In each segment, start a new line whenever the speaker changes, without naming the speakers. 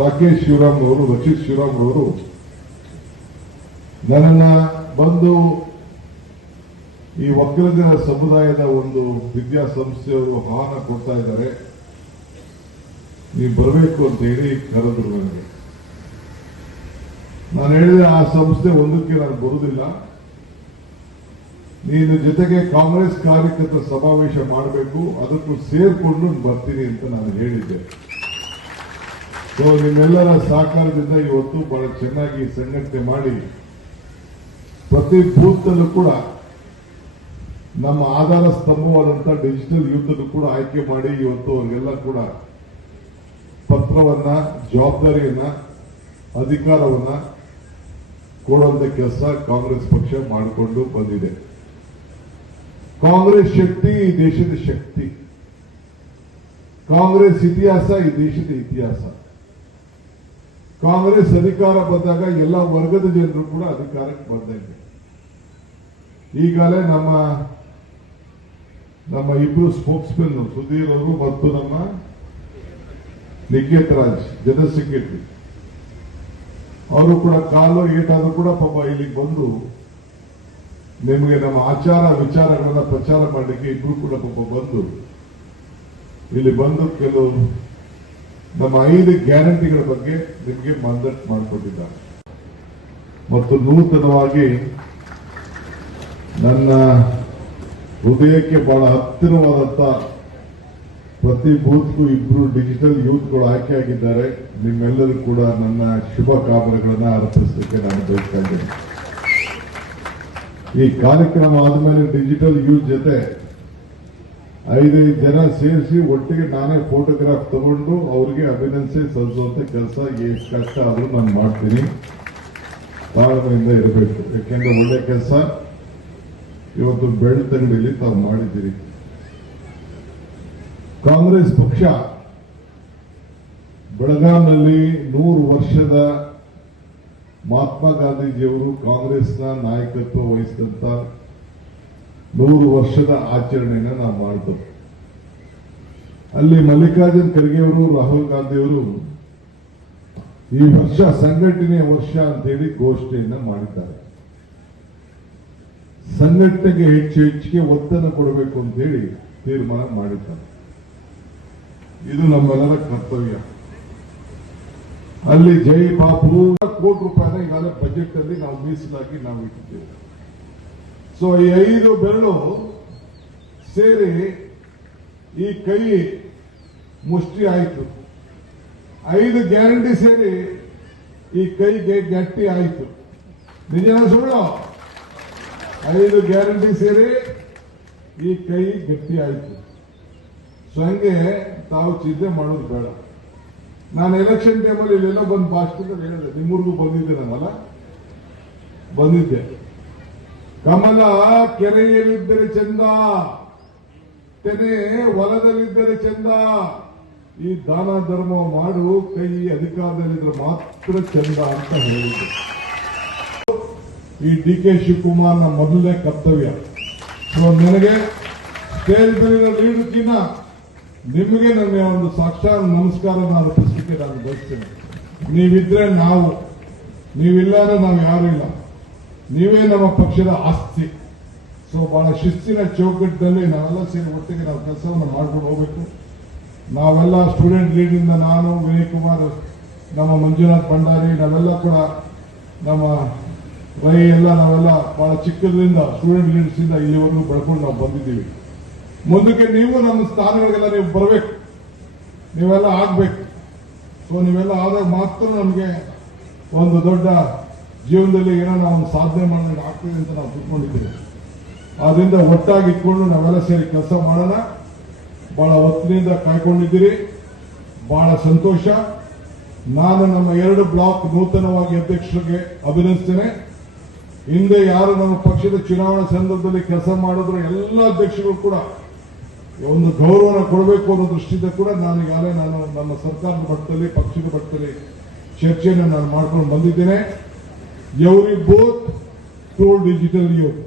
ರಾಕೇಶ್ ಶಿವರಾಮ್ ಅವರು ರಚಿತ್ ಶಿವರಾಮ್ ಅವರು ನನ್ನನ್ನ ಬಂದು ಈ ಒಕ್ಕಲಿಗರ ಸಮುದಾಯದ ಒಂದು ವಿದ್ಯಾಸಂಸ್ಥೆಯವರು ಆಹ್ವಾನ ಕೊಡ್ತಾ ಇದ್ದಾರೆ. ನೀವು ಬರಬೇಕು ಅಂತ ಹೇಳಿ ಕರೆದ್ರು ನನಗೆ. ನಾನು ಹೇಳಿದೆ, ಆ ಸಂಸ್ಥೆ ಒಂದಕ್ಕೆ ನಾನು ಬರುವುದಿಲ್ಲ ನೀನು ಜೊತೆಗೆ ಕಾಂಗ್ರೆಸ್ ಕಾರ್ಯಕರ್ತರ ಸಮಾವೇಶ ಮಾಡಬೇಕು, ಅದಕ್ಕೂ ಸೇರ್ಕೊಂಡು ಬರ್ತೀನಿ ಅಂತ ನಾನು ಹೇಳಿದ್ದೆ. ಸೊ ನಿಮ್ಮೆಲ್ಲರ ಸಹಕಾರದಿಂದ ಇವತ್ತು ಬಹಳ ಚೆನ್ನಾಗಿ ಸಂಘಟನೆ ಮಾಡಿ ಪ್ರತಿ ಬೂತ್ನಲ್ಲೂ ಕೂಡ ನಮ್ಮ ಆಧಾರ ಸ್ತಂಭವಾದಂತಹ ಡಿಜಿಟಲ್ ಯೂತ್ ಕೂಡ ಆಯ್ಕೆ ಮಾಡಿ ಇವತ್ತು ಅವ್ರಿಗೆಲ್ಲ ಕೂಡ ಪತ್ರವನ್ನ, ಜವಾಬ್ದಾರಿಯನ್ನ, ಅಧಿಕಾರವನ್ನ ಕೊಡುವಂತ ಕೆಲಸ ಕಾಂಗ್ರೆಸ್ ಪಕ್ಷ ಮಾಡಿಕೊಂಡು ಬಂದಿದೆ. ಕಾಂಗ್ರೆಸ್ ಶಕ್ತಿ, ಈ ದೇಶದ ಶಕ್ತಿ. ಕಾಂಗ್ರೆಸ್ ಇತಿಹಾಸ, ಈ ದೇಶದ ಇತಿಹಾಸ. ಕಾಂಗ್ರೆಸ್ ಅಧಿಕಾರ ಬಂದಾಗ ಎಲ್ಲ ವರ್ಗದ ಜನರು ಕೂಡ ಅಧಿಕಾರಕ್ಕೆ ಬಂದಂಗೆ ಈಗಾಗಲೇ ನಮ್ಮ ನಮ್ಮ ಇಬ್ರು ಸ್ಪೋಕ್ಸ್ಮನ್ ಸುಧೀರ್ ಅವರು ಮತ್ತು ನಮ್ಮ ನಿಖೇತ್ ರಾಜ್, ಜನರಲ್ ಸೆಕ್ರೆಟರಿ, ಅವರು ಕೂಡ ಕಾಲು ಏಟಾದ್ರು ಕೂಡ ಪಾಪ ಇಲ್ಲಿಗೆ ಬಂದು ನಿಮಗೆ ನಮ್ಮ ಆಚಾರ ವಿಚಾರಗಳನ್ನ ಪ್ರಚಾರ ಮಾಡಲಿಕ್ಕೆ ಇಬ್ರು ಕೂಡ ಪಾಪ ಬಂದು, ಇಲ್ಲಿ ಬಂದು ಕೆಲವು ನಮ್ಮ ಐದು ಗ್ಯಾರಂಟಿಗಳ ಬಗ್ಗೆ ನಿಮಗೆ ಮಂದಟ್ ಮಾಡಿಕೊಟ್ಟಿದ್ದಾರೆ. ಮತ್ತು ನೂತನವಾಗಿ ನನ್ನ ಹೃದಯಕ್ಕೆ ಬಹಳ ಹತ್ತಿರವಾದಂತ ಪ್ರತಿ ಬೂತ್ಗೂ ಇಬ್ರು ಡಿಜಿಟಲ್ ಯೂತ್ಗಳು ಆಯ್ಕೆ ಆಗಿದ್ದಾರೆ. ನಿಮ್ಮೆಲ್ಲರೂ ಕೂಡ ನನ್ನ ಶುಭ ಕಾಮನೆಗಳನ್ನ ಅರ್ಪಿಸಲಿಕ್ಕೆ ನಾನು ಬಯಸ್ತಾ ಈ ಕಾರ್ಯಕ್ರಮ ಆದ್ಮೇಲೆ ಡಿಜಿಟಲ್ ಯೂತ್ ಜೊತೆ ಐದೈದು ಜನ ಸೇರಿಸಿ ಒಟ್ಟಿಗೆ ನಾನೇ ಫೋಟೋಗ್ರಾಫ್ ತಗೊಂಡು ಅವ್ರಿಗೆ ಅಭಿನಂದಿಸಿ ಸಲ್ಲಿಸುವಂತ ಕೆಲಸ ಎಷ್ಟು ಕಷ್ಟ ಆದರೂ ನಾನು ಮಾಡ್ತೀನಿ. ತಾಳ್ಮೆಯಿಂದ ಇರಬೇಕು. ಯಾಕೆಂದ್ರೆ ಒಳ್ಳೆ ಕೆಲಸ. ಇವತ್ತು ಬೆಳ್ತಂಗಡಿಯಲ್ಲಿ ತಾವು ಮಾಡಿದ್ದೀರಿ. ಕಾಂಗ್ರೆಸ್ ಪಕ್ಷ ಬೆಳಗಾಂನಲ್ಲಿ ನೂರು ವರ್ಷದ ಮಹಾತ್ಮ ಗಾಂಧೀಜಿಯವರು ಕಾಂಗ್ರೆಸ್ನ ನಾಯಕತ್ವ ವಹಿಸಿದಂತ ನೂರು ವರ್ಷದ ಆಚರಣೆಯನ್ನು ನಾವು ಮಾಡ್ತೇವೆ ಅಲ್ಲಿ ಮಲ್ಲಿಕಾರ್ಜುನ್ ಖರ್ಗೆ ಅವರು ರಾಹುಲ್ ಗಾಂಧಿಯವರು ಈ ವರ್ಷ ಸಂಘಟನೆಯ ವರ್ಷ ಅಂತ ಹೇಳಿ ಘೋಷಣೆಯನ್ನ ಮಾಡಿದ್ದಾರೆ. ಸಂಘಟನೆಗೆ ಹೆಚ್ಚು ಹೆಚ್ಚಿಗೆ ಒತ್ತನ್ನು ಕೊಡಬೇಕು ಅಂತ ಹೇಳಿ ತೀರ್ಮಾನ ಮಾಡಿದ್ದಾರೆ. ಇದು ನಮ್ಮೆಲ್ಲರ ಕರ್ತವ್ಯ. ಅಲ್ಲಿ ಜೈ ಬಾಬು ಕೋಟಿ ರೂಪಾಯಿನ ಈಗಾಗಲೇ ಬಜೆಟ್ ಅಲ್ಲಿ ನಾವು ಮೀಸಲಾಗಿ ನಾವು ಇಟ್ಟಿದ್ದೇವೆ. ಸೊ ಈ ಐದು ಬೆರಳು ಸೇರಿ ಈ ಕೈ ಮುಷ್ಟಿ ಆಯಿತು. ಐದು ಗ್ಯಾರಂಟಿ ಸೇರಿ ಈ ಕೈಗೆ ಗಟ್ಟಿ ಆಯಿತು. ನಿಜ ಸುಳ್ಳು? ಐದು ಗ್ಯಾರಂಟಿ ಸೇರಿ ಈ ಕೈ ಗಟ್ಟಿ ಆಯಿತು. ಸೊ ಹಂಗೆ ತಾವು ಚಿಂತೆ ಮಾಡೋದು ಬೇಡ. ನಾನು ಎಲೆಕ್ಷನ್ ಟೈಮಲ್ಲಿ ಇಲ್ಲೆಲ್ಲ ಬಂದು ಭಾಷಣದಲ್ಲಿ ಹೇಳಿದೆ. ನಿಮ್ಮೂರಿಗೂ ಬಂದಿದ್ದೆ ನಾನಲ್ಲ ಬಂದಿದ್ದೆ. ಕಮಲ ಕೆರೆಯಲ್ಲಿದ್ದರೆ ಚಂದ, ತೆನೆ ಹೊಲದಲ್ಲಿದ್ದರೆ ಚಂದ. ಈ ದಾನ ಧರ್ಮ ಮಾಡು, ಕೈ ಅಧಿಕಾರದಲ್ಲಿದ್ದರೆ ಮಾತ್ರ ಚಂದ ಅಂತ ಹೇಳಿದ್ರು. ಈ ಡಿ ಕೆ ಶಿವಕುಮಾರ್ನ ಮೊದಲನೇ ಕರ್ತವ್ಯ. ಸೊ ನನಗೆ ಸ್ಟೇಜ್ ಲೀಡರ್ಕಿನ್ನ ನಿಮಗೆ ನನ್ನ ಒಂದು ಸಾಕ್ಷಾತ್ ನಮಸ್ಕಾರ ಅರ್ಪಿಸಲಿಕ್ಕೆ ನಾನು ಬಯಸ್ತೇನೆ. ನೀವಿದ್ರೆ ನಾವು ನೀವಿಲ್ಲ ಅಂದ್ರೆ ನಾವು ಯಾರು ಇಲ್ಲ. ನೀವೇ ನಮ್ಮ ಪಕ್ಷದ ಆಸ್ತಿ. ಸೊ ಬಹಳ ಶಿಸ್ತಿನ ಚೌಕಟ್ಟಿನಲ್ಲಿ ನಾವೆಲ್ಲ ಸೇರಿ ಒಟ್ಟಿಗೆ ನಾವು ಕೆಲಸವನ್ನು ಮಾಡ್ಕೊಂಡು ಹೋಗ್ಬೇಕು. ನಾವೆಲ್ಲ ಸ್ಟೂಡೆಂಟ್ ಲೀಡಿಂದ ನಾನು, ವಿನಯ್ ಕುಮಾರ್, ನಮ್ಮ ಮಂಜುನಾಥ್ ಭಂಡಾರಿ, ನಾವೆಲ್ಲ ಕೂಡ ನಮ್ಮ ರೈ ಎಲ್ಲ ನಾವೆಲ್ಲ ಬಹಳ ಚಿಕ್ಕದ್ರಿಂದ ಸ್ಟೂಡೆಂಟ್ ಲೀಡರ್ಸ್ ಇಂದ ಇಲ್ಲಿವರೆಗೂ ಬೆಳ್ಕೊಂಡು ನಾವು ಬಂದಿದ್ದೀವಿ. ಮುಂದಕ್ಕೆ ನೀವು ನಮ್ಮ ಸ್ಥಾನಗಳಿಗೆಲ್ಲ ನೀವು ಬರಬೇಕು. ನೀವೆಲ್ಲ ಆಗ್ಬೇಕು. ಸೊ ನೀವೆಲ್ಲ ಆದಾಗ ಮಾತ್ರ ನಮಗೆ ಒಂದು ದೊಡ್ಡ ಜೀವನದಲ್ಲಿ ಏನೋ ನಾವು ಸಾಧನೆ ಮಾಡೋಣ ಆಗ್ತದೆ ಅಂತ ನಾವು ತಿಳ್ಕೊಂಡಿದ್ದೀವಿ. ಆದ್ರಿಂದ ಒಟ್ಟಾಗಿ ಇಟ್ಕೊಂಡು ನಾವೆಲ್ಲ ಸೇರಿ ಕೆಲಸ ಮಾಡೋಣ. ಬಹಳ ಒತ್ತಿನಿಂದ ಕಾಯ್ಕೊಂಡಿದ್ದೀರಿ. ಬಹಳ ಸಂತೋಷ. ನಾನು ನಮ್ಮ ಎರಡು ಬ್ಲಾಕ್ ನೂತನವಾಗಿ ಅಧ್ಯಕ್ಷರಿಗೆ ಅಭಿನಂದಿಸ್ತೇನೆ. ಹಿಂದೆ ಯಾರು ನಮ್ಮ ಪಕ್ಷದ ಚುನಾವಣಾ ಸಂದರ್ಭದಲ್ಲಿ ಕೆಲಸ ಮಾಡಿದ್ರು ಎಲ್ಲ ಅಧ್ಯಕ್ಷರು ಕೂಡ ಒಂದು ಗೌರವನ ಕೊಡಬೇಕು ಅನ್ನೋ ದೃಷ್ಟಿಯಿಂದ ಕೂಡ ನಾನು ಈಗಾಗಲೇ ನಾನು ನಮ್ಮ ಸರ್ಕಾರದ ಮಟ್ಟದಲ್ಲಿ, ಪಕ್ಷದ ಮಟ್ಟದಲ್ಲಿ ಚರ್ಚೆಯನ್ನು ನಾನು ಮಾಡ್ಕೊಂಡು ಬಂದಿದ್ದೇನೆ. Every booth toll digital youth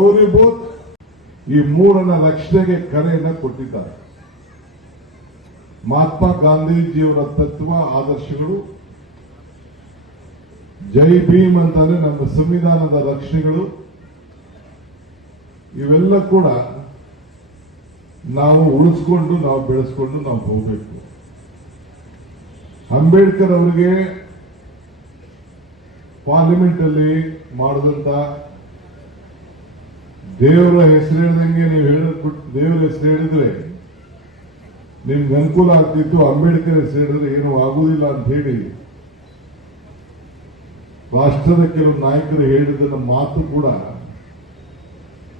every booth ಈ ಮೂರನ ರಕ್ಷಣೆಗೆ ಕರೆಯನ್ನ ಕೊಟ್ಟಿದ್ದಾರೆ. ಮಹಾತ್ಮ ಗಾಂಧೀಜಿಯವರ ತತ್ವ, ಆದರ್ಶಗಳು. ಜೈ ಭೀಮ್ ಅಂತಂದ್ರೆ ನಮ್ಮ ಸಂವಿಧಾನದ ರಕ್ಷಣೆಗಳು. ಇವೆಲ್ಲ ಕೂಡ ನಾವು ಉಳಿಸ್ಕೊಂಡು, ನಾವು ಬೆಳೆಸ್ಕೊಂಡು ನಾವು ಹೋಗಬೇಕು. ಅಂಬೇಡ್ಕರ್ ಅವರಿಗೆ ಪಾರ್ಲಿಮೆಂಟ್ ಅಲ್ಲಿ ಮಾಡಿದಂತ ದೇವರ ಹೆಸರು ಹೇಳ್ದಂಗೆ ನೀವು ಹೇಳಿದ್ಬಿಟ್ಟು ದೇವರ ಹೆಸರು ಹೇಳಿದ್ರೆ ನಿಮ್ಗೆ ಅನುಕೂಲ ಆಗ್ತಿತ್ತು, ಅಂಬೇಡ್ಕರ್ ಹೆಸರು ಹೇಳಿದ್ರೆ ಏನು ಆಗುವುದಿಲ್ಲ ಅಂತ ಹೇಳಿ ರಾಷ್ಟ್ರದ ಕೆಲವು ನಾಯಕರು ಹೇಳಿದ ಮಾತು ಕೂಡ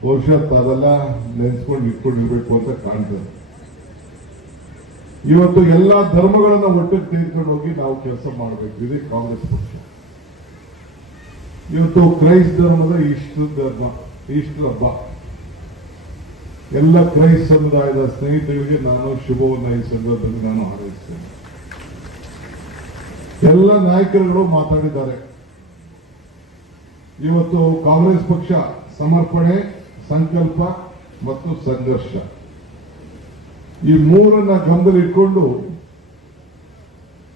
ಬಹುಶಃ ತಾವೆಲ್ಲ ನೆನೆಸ್ಕೊಂಡು ಇಟ್ಕೊಂಡಿರ್ಬೇಕು ಅಂತ ಕಾಣ್ತದೆ. ಇವತ್ತು ಎಲ್ಲಾ ಧರ್ಮಗಳನ್ನ ಒಟ್ಟಿಗೆ ತೀರ್ಕೊಂಡು ಹೋಗಿ ನಾವು ಕೆಲಸ ಮಾಡಬೇಕು. ಇದೇ ಕಾಂಗ್ರೆಸ್ ಪಕ್ಷ. ಇವತ್ತು ಕ್ರೈಸ್ತ ಧರ್ಮದ ಈಸ್ಟರ್ ಧರ್ಮ ಈಸ್ಟರ್ ಹಬ್ಬ. ಎಲ್ಲ ಕ್ರೈಸ್ತ ಸಮುದಾಯದ ಸ್ನೇಹಿತರಿಗೆ ನಾನು ಶುಭವನ್ನು ಈ ಸಂದರ್ಭದಲ್ಲಿ ನಾನು ಹಾರೈಸ್ತೇನೆ. ಎಲ್ಲ ನಾಯಕರುಗಳು ಮಾತಾಡಿದ್ದಾರೆ. ಇವತ್ತು ಕಾಂಗ್ರೆಸ್ ಪಕ್ಷ ಸಮರ್ಪಣೆ, ಸಂಕಲ್ಪ ಮತ್ತು ಸಂಘರ್ಷ. ಈ ಮೂರನ್ನ ಗಮನದಲ್ಲಿ ಇಟ್ಕೊಂಡು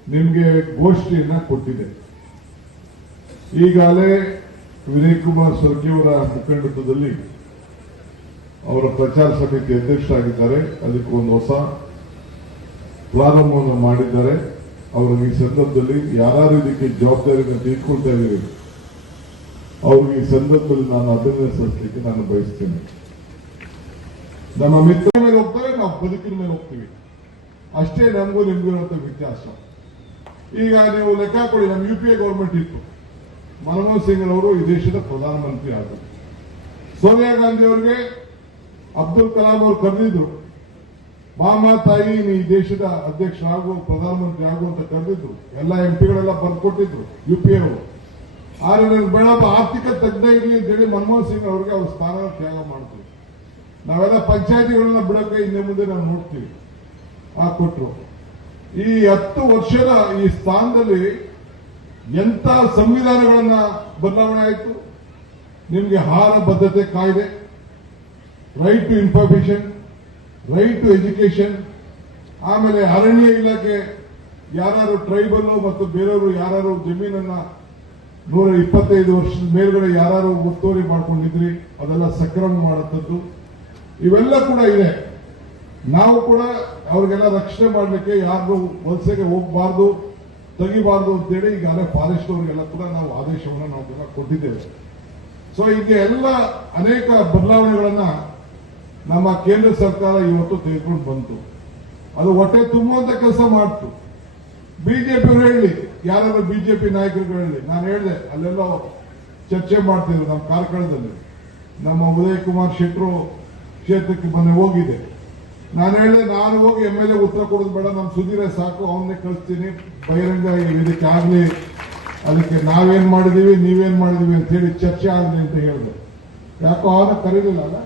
ನಿಮ್ಗೆ ಗೋಷ್ಠಿಯನ್ನ ಕೊಟ್ಟಿದೆ. ಈಗಾಗಲೇ ವಿನಯ್ ಕುಮಾರ್ ಸ್ವರ್ಗಿಯವರ ಮುಖಂಡತ್ವದಲ್ಲಿ ಅವರ ಪ್ರಚಾರ ಸಮಿತಿ ಅಧ್ಯಕ್ಷರಾಗಿದ್ದಾರೆ. ಅದಕ್ಕೆ ಒಂದು ಹೊಸ ಪ್ರಾರಂಭವನ್ನು ಮಾಡಿದ್ದಾರೆ. ಅವ್ರಿಗೆ ಈ ಸಂದರ್ಭದಲ್ಲಿ ಯಾರು ಇದಕ್ಕೆ ಜವಾಬ್ದಾರಿಯನ್ನು ತೆಗೆದುಕೊಳ್ತಾ ಇದ್ದೀವಿ ಅವ್ರಿಗೆ ಈ ಸಂದರ್ಭದಲ್ಲಿ ನಾನು ಅಭಿನಂದನೆ ಸಲ್ಲಿಸಲಿಕ್ಕೆ ನಾನು ಬಯಸ್ತೇನೆ. ನಮ್ಮ ಮಿತ್ರ ಮೇಲೆ ಹೋಗ್ತಾರೆ, ನಾವು ಬದುಕಿನ ಮೇಲೆ ಹೋಗ್ತೀವಿ. ಅಷ್ಟೇ ನಮಗೂ ನಿಮಗೂ ಇರುವಂತ ವ್ಯತ್ಯಾಸ. ಈಗ ನೀವು ಲೆಕ್ಕ ಕೊಡಿ ನಮ್ಮ ಯು ಪಿ ಎ ಇತ್ತು. ಮನಮೋಹನ್ ಸಿಂಗ್ ಅವರು ಈ ದೇಶದ ಪ್ರಧಾನಮಂತ್ರಿ ಆದರು. ಸೋನಿಯಾ ಗಾಂಧಿ ಅವರಿಗೆ ಅಬ್ದುಲ್ ಕಲಾಂ ಅವರು ಕರೆದಿದ್ರು. ಮಾಮ, ತಾಯಿ ಈ ದೇಶದ ಅಧ್ಯಕ್ಷರಾಗುವ ಪ್ರಧಾನಮಂತ್ರಿ ಆಗು ಅಂತ ಕರೆದಿದ್ರು. ಎಲ್ಲ ಎಂ ಪಿಗಳೆಲ್ಲ ಬರ್ಕೊಟ್ಟಿದ್ರು ಯು ಪಿ ಅವರು. ಆದ್ರೆ ನನಗೆ ಬೇಡಪ್ಪ, ಆರ್ಥಿಕ ತಜ್ಞ ಇರಲಿ ಅಂತೇಳಿ ಮನಮೋಹನ್ ಸಿಂಗ್ ಅವರಿಗೆ ಅವ್ರ ಸ್ಥಾನ ತ್ಯಾಗ ಮಾಡ್ತೀವಿ ನಾವೆಲ್ಲ ಪಂಚಾಯತಿಗಳನ್ನ ಬಿಡಕ್ಕೆ ಹಿಂದೆ ಮುಂದೆ ನಾವು ನೋಡ್ತೀವಿ. ಆ ಕೊಟ್ಟರು ಈ ಹತ್ತು ವರ್ಷದ ಈ ಸ್ಥಾನದಲ್ಲಿ ಎಂತ ಸಂವಿಧಾನಗಳನ್ನ ಬದಲಾವಣೆ ಆಯಿತು? ನಿಮಗೆ ಆಹಾರ ಬದ್ಧತೆ ಕಾಯ್ದೆ right to information right to education ಆಮೇಲೆ ಅರಣ್ಯ ಇಲಾಖೆ ಯಾರು ಟ್ರೈಬಲ್ ಮತ್ತು ಬೇರೆಯವರು ಯಾರು ಜಮೀನನ್ನ ನೂರ ಇಪ್ಪತ್ತೈದು ವರ್ಷದ ಮೇಲ್ಗಡೆ ಯಾರು ಒತ್ತುವರಿ ಮಾಡ್ಕೊಂಡಿದ್ರಿ, ಅದೆಲ್ಲ ಸಕ್ರಮ ಮಾಡುತ್ತದ್ದು. ಇವೆಲ್ಲ ಕೂಡ ಇದೆ. ನಾವು ಕೂಡ ಅವ್ರಿಗೆಲ್ಲ ರಕ್ಷಣೆ ಮಾಡಲಿಕ್ಕೆ ಯಾರು ವಲಸೆಗೆ ಹೋಗಬಾರ್ದು. ತೆಗಿಬಾರ್ದು ಅಂತೇಳಿ ಈಗಾಗಲೇ ಫಾರೆಸ್ಟ್ ಅವರಿಗೆಲ್ಲ ಕೂಡ ನಾವು ಆದೇಶವನ್ನು ನಾವು ಕೂಡ ಕೊಟ್ಟಿದ್ದೇವೆ. ಸೊ ಹೀಗೆ ಎಲ್ಲ ಅನೇಕ ಬದಲಾವಣೆಗಳನ್ನ ನಮ್ಮ ಕೇಂದ್ರ ಸರ್ಕಾರ ಇವತ್ತು ತೆಗೆದುಕೊಂಡು ಬಂತು. ಅದು ಹೊಟ್ಟೆ ತುಂಬುವಂತ ಕೆಲಸ ಮಾಡ್ತು. ಬಿಜೆಪಿ ಹೇಳಿ, ಯಾರಾದ್ರೂ ಬಿಜೆಪಿ ನಾಯಕರು ಹೇಳಿ, ನಾನು ಹೇಳಿದೆ, ಅಲ್ಲೆಲ್ಲ ಚರ್ಚೆ ಮಾಡ್ತಿದ್ರು ನಮ್ಮ ಕಾರ್ಕಳದಲ್ಲಿ. ನಮ್ಮ ಉದಯ್ ಕುಮಾರ್ ಶೆಟ್ರು ಕ್ಷೇತ್ರಕ್ಕೆ ಮೊನ್ನೆ ಹೋಗಿದೆ. ನಾನು ಹೇಳಿದೆ, ನಾನು ಹೋಗಿ ಎಂ ಎಲ್ ಎ ಉತ್ತರ ಕೊಡೋದು ಬೇಡ, ನಮ್ಮ ಸುಧೀರ ಸಾಕು, ಅವನ್ನೇ ಕಳಿಸ್ತೀನಿ. ಬಹಿರಂಗ ಇದಕ್ಕೆ ಆಗಲಿ. ಅದಕ್ಕೆ ನಾವೇನು ಮಾಡಿದೀವಿ, ನೀವೇನು ಮಾಡಿದೀವಿ ಅಂತ ಹೇಳಿ ಚರ್ಚೆ ಆಗಲಿ ಅಂತ ಹೇಳಿದೆ. ಯಾಕೋ ಆಹಾರ ಕರೀಲಿಲ್ಲ ಅಲ್ಲ?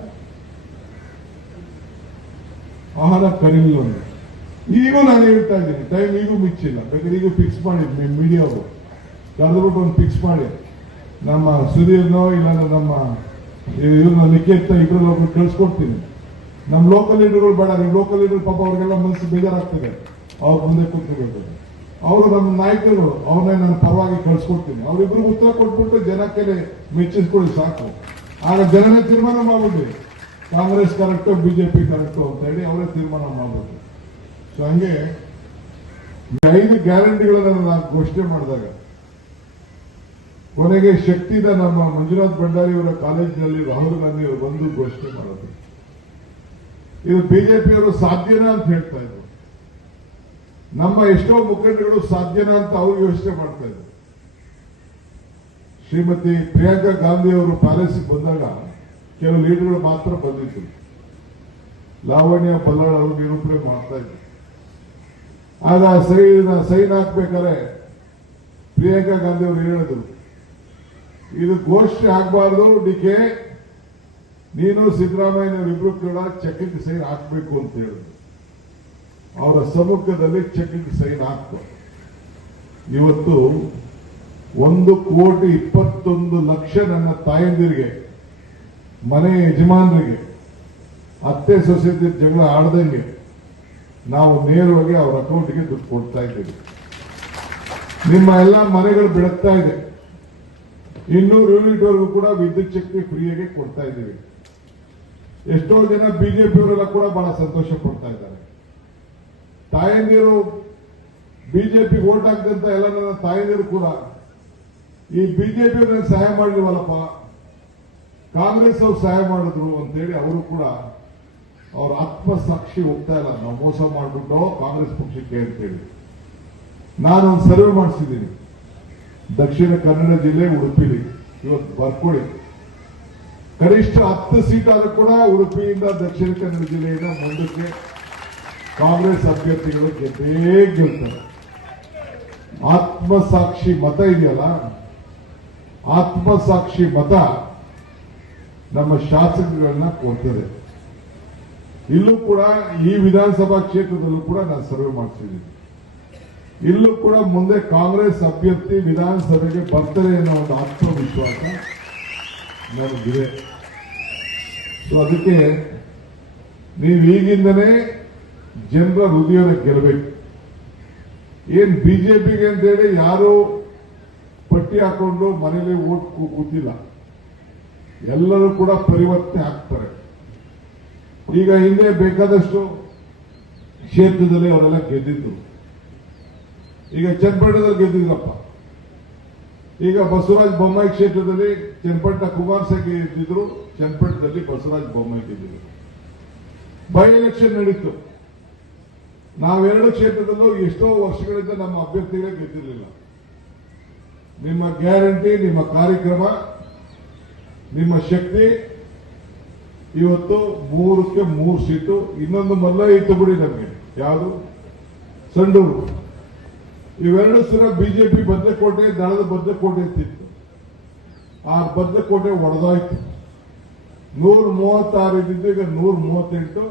ಆಹಾರ ಕರೀಲಿಲ್ಲ. ಈಗೂ ನಾನು ಹೇಳ್ತಾ ಇದ್ದೀನಿ ಟೈಮ್ ಈಗೂ ಮಿಚ್ಚಿಲ್ಲ. ಬೇಕಾದ್ರೆ ಈಗೂ ಫಿಕ್ಸ್ ಮಾಡಿ ಮೀಡಿಯಾವು ಕರೆದ್ಬಿಟ್ಟು ಒಂದು ಫಿಕ್ಸ್ ಮಾಡಿ. ನಮ್ಮ ಸುಧೀರ್ನೋ, ಇಲ್ಲಾಂದ್ರೆ ನಮ್ಮ, ಇವ್ರನ್ನ ನಿಖೇತ ಇಬ್ಬರಲ್ಲಿ ಒಬ್ಬರು ಕಳ್ಸ್ಕೊಡ್ತೀನಿ. ನಮ್ಮ ಲೋಕಲ್ ಲೀಡರ್ಗಳು ಬೇಡ ನಿಮ್ಮ ಲೋಕಲ್ ಲೀಡರ್ ಪಾಪ ಅವ್ರಿಗೆಲ್ಲ ಮನಸ್ಸು ಬೇಜಾರಾಗ್ತದೆ. ಅವ್ರ ಮುಂದೆ ಕೂತ್ಕೋಬೇಕು ಅವರು ನಮ್ಮ ನಾಯಕರು ಅವ್ರನ್ನೇ ನಾನು ಪರವಾಗಿ ಕಳ್ಸಿಕೊಡ್ತೀನಿ. ಅವ್ರಿಬ್ರು ಉತ್ತರ ಕೊಟ್ಬಿಟ್ಟು ಜನಕ್ಕೆ ಮೆಚ್ಚಿಸ್ಕೊಳ್ಳಿ ಸಾಕು. ಆಗ ಜನನೇ ತೀರ್ಮಾನ ಮಾಡ್ಬಿಡಿ ಕಾಂಗ್ರೆಸ್ ಕರೆಕ್ಟು, ಬಿಜೆಪಿ ಕರೆಕ್ಟು ಅಂತ ಹೇಳಿ ಅವರೇ ತೀರ್ಮಾನ ಮಾಡ್ಬಿಟ್ರು. ಸೊ ಹಂಗೆ ಐದು ಗ್ಯಾರಂಟಿಗಳನ್ನ ನಾನು ಘೋಷಣೆ ಮಾಡಿದಾಗ, ಕೊನೆಗೆ ಶಕ್ತಿದ ನಮ್ಮ ಮಂಜುನಾಥ್ ಭಂಡಾರಿ ಅವರ ಕಾಲೇಜಿನಲ್ಲಿ ರಾಹುಲ್ ಗಾಂಧಿ ಅವರು ಬಂದು ಘೋಷಣೆ ಮಾಡೋದು. ಇದು ಬಿಜೆಪಿಯವರು ಸಾಧ್ಯನಾ ಅಂತ ಹೇಳ್ತಾ ಇದ್ರು. ನಮ್ಮ ಎಷ್ಟೋ ಮುಖಂಡಗಳು ಸಾಧ್ಯನಾ ಅಂತ ಅವ್ರು ಯೋಚನೆ ಮಾಡ್ತಾ ಇದ್ರು. ಶ್ರೀಮತಿ ಪ್ರಿಯಾಂಕಾ ಗಾಂಧಿ ಅವರು ಪ್ಯಾಲೇಸಿಗೆ ಬಂದಾಗ ಕೆಲವು ಲೀಡರ್ಗಳು ಮಾತ್ರ ಬಂದಿದ್ರು. ಲಾವಣ್ಯ ಬಲ್ಲಾಳ್ ಅವರು ನಿರೂಪಣೆ ಮಾಡ್ತಾ ಇದ್ರು. ಆಗ ಸೈನ್ ಸೈನ್ ಹಾಕ್ಬೇಕಾದ್ರೆ ಪ್ರಿಯಾಂಕಾ ಗಾಂಧಿ ಅವರು ಹೇಳಿದ್ರು, ಇದು ಘೋಷಣೆ ಆಗಬಾರ್ದು ಡಿಕೆ ನೀನು ಸಿದ್ದರಾಮಯ್ಯನವರಿಬ್ರು ಕೂಡ ಚೆಕ್ಗೆ ಸೈನ್ ಹಾಕ್ಬೇಕು ಅಂತ ಹೇಳಿದ್ರು. ಅವರ ಸಮ್ಮುಖದಲ್ಲಿ ಚೆಕ್ಗೆ ಸೈನ್ ಹಾಕ್ತು. ಇವತ್ತು ಒಂದು ಕೋಟಿ ಇಪ್ಪತ್ತೊಂದು ಲಕ್ಷ ನನ್ನ ತಾಯಂದಿರಿಗೆ, ಮನೆ ಯಜಮಾನರಿಗೆ, ಅತ್ತೆ ಸೊಸೈಟಿ ಜಗಳ ಆಡ್ದಂಗೆ ನಾವು ನೇರವಾಗಿ ಅವ್ರ ಅಕೌಂಟ್ಗೆ ದುಡ್ಡು ಕೊಡ್ತಾ ಇದ್ದೀವಿ. ನಿಮ್ಮ ಎಲ್ಲ ಮನೆಗಳು ಬಿಡುತ್ತಾ ಇದೆ. ಇನ್ನೂರು ಯೂನಿಟ್ವರೆಗೂ ಕೂಡ ವಿದ್ಯುತ್ ಶಕ್ತಿ ಫ್ರೀಯಾಗಿ ಕೊಡ್ತಾ ಇದ್ದೀವಿ. ಎಷ್ಟೋ ಜನ ಬಿಜೆಪಿ ಅವರೆಲ್ಲ ಕೂಡ ಬಹಳ ಸಂತೋಷ ಪಡ್ತಾ ಇದ್ದಾರೆ. ತಾಯಂದಿರು ಬಿಜೆಪಿ ವೋಟ್ ಹಾಕಿದಂತ ಎಲ್ಲ ನನ್ನ ತಾಯಂದಿರು ಕೂಡ, ಈ ಬಿಜೆಪಿ ಅವ್ರನ್ನ ಸಹಾಯ ಮಾಡಲಿವಲ್ಲಪ್ಪ, ಕಾಂಗ್ರೆಸ್ ಅವ್ರು ಸಹಾಯ ಮಾಡಿದ್ರು ಅಂತೇಳಿ ಅವರು ಕೂಡ ಅವ್ರ ಆತ್ಮಸಾಕ್ಷಿ ಹೋಗ್ತಾ ಇಲ್ಲ. ನಾವು ಮೋಸ ಮಾಡ್ಬಿಟ್ಟು ಕಾಂಗ್ರೆಸ್ ಪಕ್ಷಕ್ಕೆ ಅಂತೇಳಿ. ನಾನು ಒಂದು ಸರ್ವೆ ಮಾಡಿಸಿದ್ದೀನಿ. ದಕ್ಷಿಣ ಕನ್ನಡ ಜಿಲ್ಲೆ ಉಡುಪಿಲಿ. ಇವತ್ತು ಬರ್ಕೊಳ್ಳಿ ಕನಿಷ್ಠ ಹತ್ತು ಸೀಟ್ ಆದ್ರೂ ಕೂಡ ಉಡುಪಿಯಿಂದ ದಕ್ಷಿಣ ಕನ್ನಡ ಜಿಲ್ಲೆಯಿಂದ ಮುಂದಕ್ಕೆ ಕಾಂಗ್ರೆಸ್ ಅಭ್ಯರ್ಥಿಗಳು ಗೆದ್ದೇ ಗೆಲ್ತಾರೆ. ಆತ್ಮಸಾಕ್ಷಿ ಮತ ಇದೆಯಲ್ಲ? ಆತ್ಮಸಾಕ್ಷಿ ಮತ ನಮ್ಮ ಶಾಸಕಗಳನ್ನ ಕೊಡ್ತದೆ. ಇಲ್ಲೂ ಕೂಡ ಈ ವಿಧಾನಸಭಾ ಕ್ಷೇತ್ರದಲ್ಲೂ ಕೂಡ ನಾನು ಸರ್ವೆ ಮಾಡ್ತಿದ್ದೀನಿ. ಇಲ್ಲೂ ಕೂಡ ಮುಂದೆ ಕಾಂಗ್ರೆಸ್ ಅಭ್ಯರ್ಥಿ ವಿಧಾನಸಭೆಗೆ ಬರ್ತಾರೆ ಅನ್ನೋ ಒಂದು ಆತ್ಮವಿಶ್ವಾಸ ನನಗಿದೆ ಸೊ ಅದಕ್ಕೆ ನೀವು ಈಗಿಂದನೇ ಜನರ ಹೃದಯನ ಗೆಲ್ಲಬೇಕು. ಏನ್ ಬಿಜೆಪಿಗೆ ಅಂತೇಳಿ ಯಾರು ಪಟ್ಟಿ ಹಾಕೊಂಡು ಮನೇಲಿ ಓಟ್ ಕೂತಿಲ್ಲ. ಎಲ್ಲರೂ ಕೂಡ ಪರಿವರ್ತನೆ ಆಗ್ತಾರೆ. ಈಗ ಹಿಂದೆ ಬೇಕಾದಷ್ಟು ಕ್ಷೇತ್ರದಲ್ಲಿ ಅವರೆಲ್ಲ ಗೆದ್ದಿದ್ರು. ಈಗ ಚನ್ನಪಟ್ಟಣದಲ್ಲಿ ಗೆದ್ದಿದ್ರಪ್ಪ. ಈಗ ಬಸವರಾಜ ಬೊಮ್ಮಾಯಿ ಕ್ಷೇತ್ರದಲ್ಲಿ ಕುಮಾರ್ ಕುಮಾರಸ್ವಾಮಿ ಇದ್ದಿದ್ರು ಚನ್ನಪಟ್ಟಣದಲ್ಲಿ ಬಸವರಾಜ ಬೊಮ್ಮಾಯಿ ಗೆದ್ದಿದ್ರು ಬೈ ಎಲೆಕ್ಷನ್ ನಡೀತು. ನಾವೆರಡು ಕ್ಷೇತ್ರದಲ್ಲೂ ಎಷ್ಟೋ ವರ್ಷಗಳಿಂದ ನಮ್ಮ ಅಭ್ಯರ್ಥಿಗಳೇ ಗೆದ್ದಿರಲಿಲ್ಲ. ನಿಮ್ಮ ಗ್ಯಾರಂಟಿ, ನಿಮ್ಮ ಕಾರ್ಯಕ್ರಮ, ನಿಮ್ಮ ಶಕ್ತಿ, ಇವತ್ತು ಮೂರಕ್ಕೆ ಮೂರು ಸೀಟು, ಇನ್ನೊಂದು ಮಲ್ಲ ಇತ್ತು ಬಿಡಿ ನಮಗೆ. ಯಾವುದು? ಸಂಡೂರು. ಇವೆರಡು ಸಲ ಬಿಜೆಪಿ ಬದ್ಲಕೋಟೆ, ದಳದ ಬದ್ಲಕೋಟೆ ಅಂತಿತ್ತು. ಆ ಬದ್ಲಕೋಟೆ ಒಡೆದಾಯ್ತು. ನೂರ ಮೂವತ್ತಾರು ಇದ್ದಿದ್ದು ಈಗ ನೂರ ಮೂವತ್ತೆಂಟು.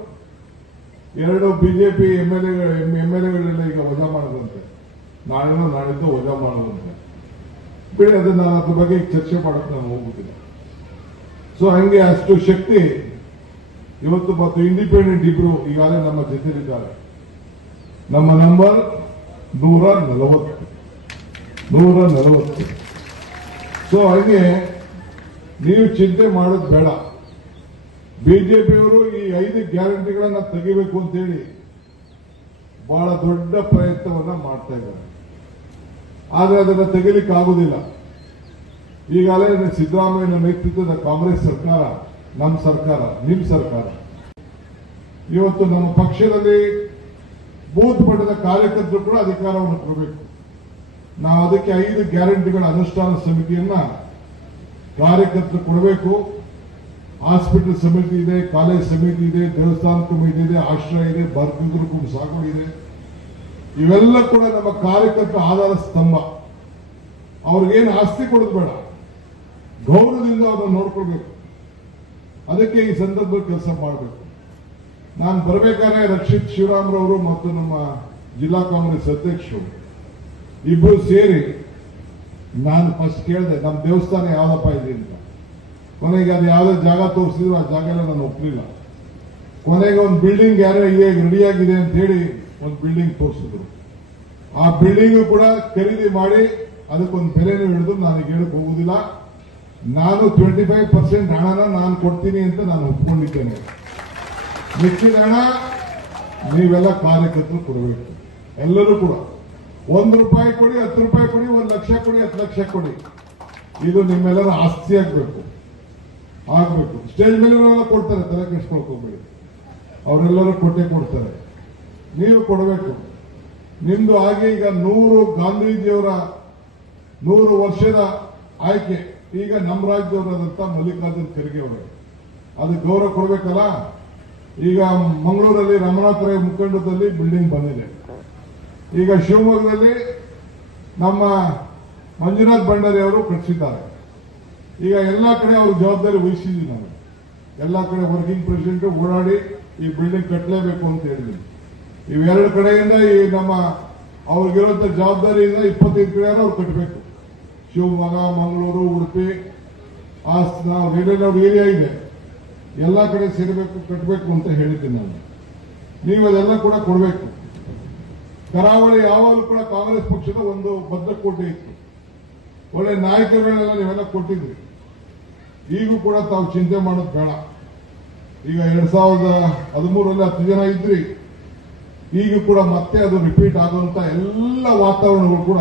ಎರಡು BJP M L M L ಎಗಳೆಲ್ಲ ಈಗ ವಜಾ ಮಾಡದಂತೆ. ನಾಳೆನೋ ನಾಡಿದ್ದು ವಜಾ ಮಾಡದಂತೆ. ಬಿಡಿ ಅದನ್ನ ನಾನು ಅದ್ರ ಬಗ್ಗೆ ಚರ್ಚೆ ಮಾಡಕ್ಕೆ ನಾನು ಹೋಗುತ್ತಿಲ್ಲ ಸೊ ಹಂಗೆ ಅಷ್ಟು ಶಕ್ತಿ ಇವತ್ತು ಮತ್ತು ಇಂಡಿಪೆಂಡೆಂಟ್ ಇಬ್ರು ಈಗಾಗಲೇ ನಮ್ಮ ಜೊತೆಲಿದ್ದಾರೆ. ನಮ್ಮ ನಂಬರ್ ನೂರ ನಲವತ್ತು. ನೂರ ನಲವತ್ತು ಸೊ ಹಾಗೆ ನೀವು ಚಿಂತೆ ಮಾಡೋದು ಬೇಡ. ಬಿಜೆಪಿಯವರು ಈ ಐದು ಗ್ಯಾರಂಟಿಗಳನ್ನ ತೆಗಿಬೇಕು ಅಂತೇಳಿ ಬಹಳ ದೊಡ್ಡ ಪ್ರಯತ್ನವನ್ನ ಮಾಡ್ತಾ ಇದ್ದಾರೆ. ಆದ್ರೆ ಅದನ್ನ ತೆಗಿಲಿಕ್ಕೆ ಆಗುದಿಲ್ಲ. ಈಗಾಗಲೇ ಸಿದ್ದರಾಮಯ್ಯ ನೇತೃತ್ವದ ಕಾಂಗ್ರೆಸ್ ಸರ್ಕಾರ ನಮ್ಮ ಸರ್ಕಾರ, ನಿಮ್ ಸರ್ಕಾರ. ಇವತ್ತು ನಮ್ಮ ಪಕ್ಷದಲ್ಲಿ ಬೂತ್ ಮಟ್ಟದ ಕಾರ್ಯಕರ್ತರು ಕೂಡ ಅಧಿಕಾರವನ್ನು ಕೊಡಬೇಕು. ನಾವು ಅದಕ್ಕೆ ಐದು ಗ್ಯಾರಂಟಿಗಳ ಅನುಷ್ಠಾನ ಸಮಿತಿಯನ್ನ ಕಾರ್ಯಕರ್ತರು ಕೊಡಬೇಕು. ಹಾಸ್ಪಿಟಲ್ ಸಮಿತಿ ಇದೆ, ಕಾಲೇಜ್ ಸಮಿತಿ ಇದೆ, ದೇವಸ್ಥಾನ ಕಮಿಟಿ ಇದೆ, ಆಶ್ರಯ ಇದೆ ಬರ್ತಿದ್ರು ಕೂಡ ಸಾಗುವಳಿ ಇದೆ. ಇವೆಲ್ಲ ಕೂಡ ನಮ್ಮ ಕಾರ್ಯಕರ್ತರ ಆಧಾರ ಸ್ತಂಭ. ಅವ್ರಿಗೇನು ಆಸ್ತಿ ಕೊಡೋದು ಬೇಡ. ಗೌರವದಿಂದ ಅವ್ರನ್ನ ನೋಡ್ಕೊಳ್ಬೇಕು. ಅದಕ್ಕೆ ಈ ಸಂದರ್ಭದಲ್ಲಿ ಕೆಲಸ ಮಾಡಬೇಕು. ನಾನು ಬರಬೇಕಾದ್ರೆ ರಕ್ಷಿತ್ ಶಿವರಾಮ್ರವರು ಮತ್ತು ನಮ್ಮ ಜಿಲ್ಲಾ ಕಾಂಗ್ರೆಸ್ ಅಧ್ಯಕ್ಷರು ಇಬ್ಬರು ಸೇರಿ ನಾನು ಫಸ್ಟ್ ಕೇಳಿದೆ ನಮ್ಮ ದೇವಸ್ಥಾನ ಯಾವ್ದಪ್ಪ ಇದೆ ಅಂತ. ಕೊನೆಗೆ ಅದು ಯಾವುದೇ ಜಾಗ ತೋರಿಸಿದ್ರು ಆ ಜಾಗ ಎಲ್ಲ ನಾನು ಒಪ್ಪಲಿಲ್ಲ ಕೊನೆಗೆ ಒಂದು ಬಿಲ್ಡಿಂಗ್ ಯಾರೋ ಈಗ ರೆಡಿಯಾಗಿದೆ ಅಂತ ಹೇಳಿ ಒಂದು ಬಿಲ್ಡಿಂಗ್ ತೋರಿಸಿದ್ರು. ಆ ಬಿಲ್ಡಿಂಗ್ ಕೂಡ ಖರೀದಿ ಮಾಡಿ ಅದಕ್ಕೊಂದು ಬೆಲೆನೂ ಹಿಡಿದು ನಾನು ಹೇಳಕ್ ಹೋಗುದಿಲ್ಲ. ನಾನು ಟ್ವೆಂಟಿ ಫೈವ್ ಪರ್ಸೆಂಟ್ ಹಣನ ನಾನು ಕೊಡ್ತೀನಿ ಅಂತ ನಾನು ಒಪ್ಕೊಂಡಿದ್ದೇನೆ. ಮಿಕ್ಕಿದ ಹಣ ನೀವೆಲ್ಲ ಕಾರ್ಯಕರ್ತರು ಕೊಡಬೇಕು. ಎಲ್ಲರೂ ಕೂಡ. ಒಂದು ರೂಪಾಯಿ ಕೊಡಿ, ಹತ್ತು ರೂಪಾಯಿ ಕೊಡಿ, ಒಂದು ಲಕ್ಷ ಕೊಡಿ, ಹತ್ತು ಲಕ್ಷ ಕೊಡಿ. ಇದು ನಿಮ್ಮೆಲ್ಲರ ಆಸ್ತಿ ಆಗಬೇಕು. ಆಗಬೇಕು. ಸ್ಟೇಜ್ ಮೇಲೆ ಕೊಡ್ತಾರೆ, ತಲೆ ಕೆಡಿಸ್ಕೊಳ್ಕೊಬೇಡಿ ಅವರೆಲ್ಲರೂ ಕೊಟ್ಟೆ ಕೊಡ್ತಾರೆ. ನೀವು ಕೊಡಬೇಕು. ನಿಮ್ದು ಹಾಗೆ ಈಗ ನೂರು ಗಾಂಧೀಜಿಯವರ ನೂರು ವರ್ಷದ ಆಯ್ಕೆ. ಈಗ ನಮ್ಮ ರಾಜ್ಯದವರಾದಂತ ಮಲ್ಲಿಕಾರ್ಜುನ್ ಖರ್ಗೆ ಅವರು. ಅದು ಗೌರವ ಕೊಡಬೇಕಲ್ಲ? ಈಗ ಮಂಗಳೂರಲ್ಲಿ ರಮಣಾಪುರ ಮುಖಂಡದಲ್ಲಿ ಬಿಲ್ಡಿಂಗ್ ಬಂದಿದೆ. ಈಗ ಶಿವಮೊಗ್ಗದಲ್ಲಿ ನಮ್ಮ ಮಂಜುನಾಥ್ ಭಂಡಾರಿ ಅವರು ಕಟ್ಟಿಸಿದ್ದಾರೆ. ಈಗ ಎಲ್ಲ ಕಡೆ ಅವ್ರ ಜವಾಬ್ದಾರಿ ವಹಿಸಿದ್ವಿ ನಾನು ಎಲ್ಲ ಕಡೆ ವರ್ಕಿಂಗ್ ಪ್ರೆಸಿಡೆಂಟ್ ಓಡಾಡಿ ಈ ಬಿಲ್ಡಿಂಗ್ ಕಟ್ಟಲೇಬೇಕು ಅಂತ ಹೇಳಿದ್ದೀನಿ ಇವೆರಡು ಕಡೆಯಿಂದ ಈ ನಮ್ಮ ಅವ್ರಿಗಿರುವಂತ ಜವಾಬ್ದಾರಿಯಿಂದ ಇಪ್ಪತ್ತೈದು ಕಡೆ ಅವ್ರು ಕಟ್ಟಬೇಕು ಶಿವಮೊಗ್ಗ, ಮಂಗಳೂರು, ಉಡುಪಿ, ಹಾಸನ ಎಲ್ಲೆಲ್ಲ ಏರಿಯಾ ಇದೆ. ಎಲ್ಲ ಕಡೆ ಸೇರಬೇಕು ಕಟ್ಟಬೇಕು ಅಂತ ಹೇಳಿದ್ದೆ ನಾನು. ನೀವು ಅದೆಲ್ಲ ಕೂಡ ಕೊಡಬೇಕು. ಕರಾವಳಿ ಯಾವಾಗಲೂ ಕೂಡ ಕಾಂಗ್ರೆಸ್ ಪಕ್ಷದ ಒಂದು ಭದ್ರಕೋಟೆ ಇತ್ತು. ಒಳ್ಳೆ ನಾಯಕರುಗಳೆಲ್ಲ ನೀವೆಲ್ಲ ಕೊಟ್ಟಿದ್ರಿ. ಈಗೂ ಕೂಡ ತಾವು ಚಿಂತೆ ಮಾಡೋದು ಬೇಡ. ಈಗ ಎರಡ್ ಸಾವಿರದ ಹದಿಮೂರರಲ್ಲಿ ಹತ್ತು ಜನ ಇದ್ರಿ. ಈಗ ಕೂಡ ಮತ್ತೆ ಅದು ರಿಪೀಟ್ ಆಗುವಂತ ಎಲ್ಲ ವಾತಾವರಣಗಳು ಕೂಡ